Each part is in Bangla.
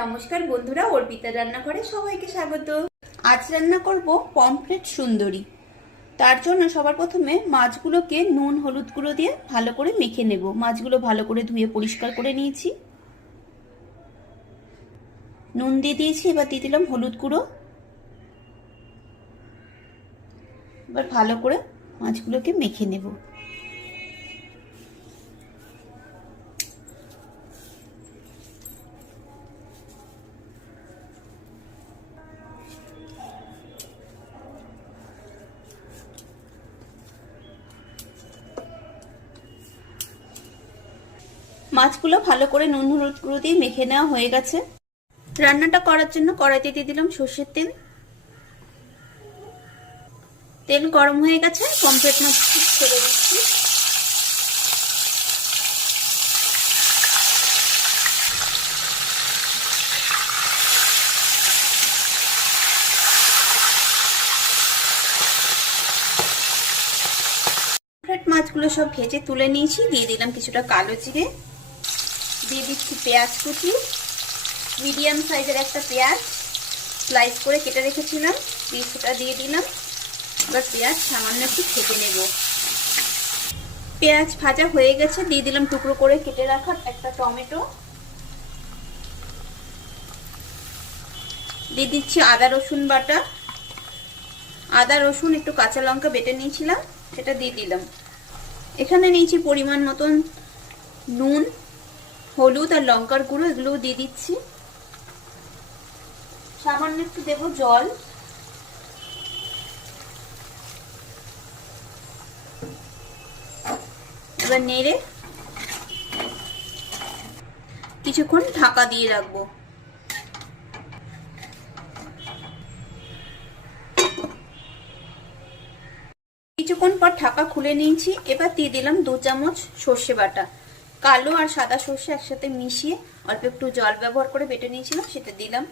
নমস্কার বন্ধুরা, অর্পিতার রান্নাঘরে সবাইকে স্বাগত। আজ রান্না করব পমফ্রেট সুন্দরী। তার জন্য সবার প্রথমে মাছগুলোকে নুন হলুদ গুঁড়ো দিয়ে ভালো করে মেখে নেব। মাছগুলো ভালো করে ধুয়ে পরিষ্কার করে নিয়েছি। নুন দিয়ে দিয়েছি, এবার দিয়ে দিলাম হলুদ গুঁড়ো। এবার ভালো করে মাছগুলোকে মেখে নেব। মাছগুলো ভালো করে নুন হলুদ গুঁড়ো দিয়ে মেখে নেওয়া হয়ে গেছে। রান্নাটা করার জন্য কড়াইতে দিয়ে দিলাম সর্ষের তেল। তেল গরম হয়ে গেছে, পমফ্রেট মাছ ছেড়ে দিচ্ছি। পমফ্রেট মাছগুলো সব ভেজে তুলে নিয়েছি। দিয়ে দিলাম কিছুটা কালো জিরে, দিয়ে দিচ্ছি পেঁয়াজ কুচি। মিডিয়াম সাইজের একটা পেঁয়াজ স্লাইস করে কেটে রেখেছিলাম, সেটা দিয়ে দিলাম। এবার পেঁয়াজ সামান্য একটু ভেজে নেব। পেঁয়াজ ভাজা হয়ে গেছে, দিয়ে দিলাম টুকরো করে কেটে রাখা একটা টমেটো। দিয়ে দিচ্ছি আদা রসুন বাটা। আদা রসুন একটু কাঁচা লঙ্কা বেটে নিয়েছিলাম, সেটা দিয়ে দিলাম। এখানে নিয়েছি পরিমাণ মতন নুন, হলুদ আর লঙ্কার গুঁড়ো, এগুলোও দিয়ে দিচ্ছি। সামান্য একটু দেব জল। এবার নেড়ে কিছুক্ষণ ঢাকা দিয়ে রাখবো। কিছুক্ষণ পর ঢাকা খুলে নিয়েছি। এবার দিয়ে দিলাম 2 চামচ সর্ষে বাটা। কালো আর সাদা সর্ষে একসাথে মিশিয়ে অল্প একটু জল ব্যবহার করে বেটে নিয়েছিলাম, সেটা দিলাম।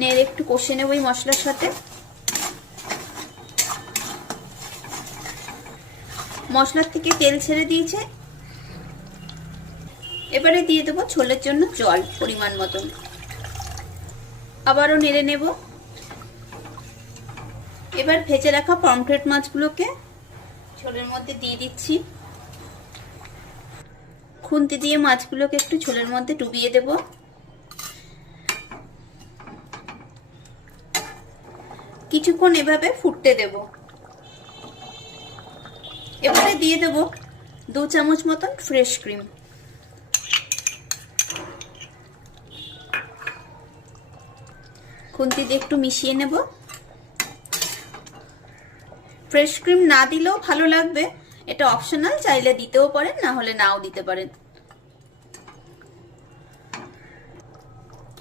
নেড়ে একটু কষে নেব এই মশলার সাথে। মশলার থেকে তেল ছেড়ে দিয়েছে। এবারে দিয়ে দেবো ঝোলের জন্য জল পরিমাণ মতন। আবারও নেড়ে নেব। এবার ভেজে রাখা পমফ্রেট মাছগুলোকে ঝোলের মধ্যে দিয়ে দিচ্ছি। খুন্তি দিয়ে মাছগুলোকে একটু ঝোলের মধ্যে ডুবিয়ে দেব। কিছুক্ষণ এভাবে ফুটতে দেব। এবারে দিয়ে দেব 2 চামচ মতন ফ্রেশ ক্রিম। খুন্তি দিয়ে একটু মিশিয়ে নেব। ফ্রেশ ক্রিম না দিলেও ভালো লাগবে, এটা অপশনাল, চাইলে দিতেও পারেন, না হলে নাও দিতে পারেন।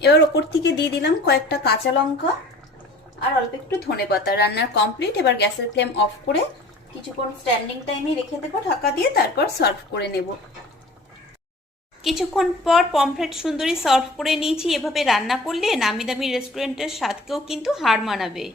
এবার ওপর থেকে দিয়ে দিলাম কয়েকটা কাঁচা লঙ্কা আর অল্প একটু ধনেপাতা। রান্নার কমপ্লিট। এবার গ্যাসের ফ্লেম অফ করে কিছুক্ষণ স্ট্যান্ডিং টাইমে রেখে দেবো ঢাকা দিয়ে, তারপর সার্ভ করে নেব। কিছুক্ষণ পর পমফ্রেট সুন্দরী সার্ভ করে নিয়েছি। এভাবে রান্না করলে নামি দামি রেস্টুরেন্টের স্বাদকেও কিন্তু হার মানাবে।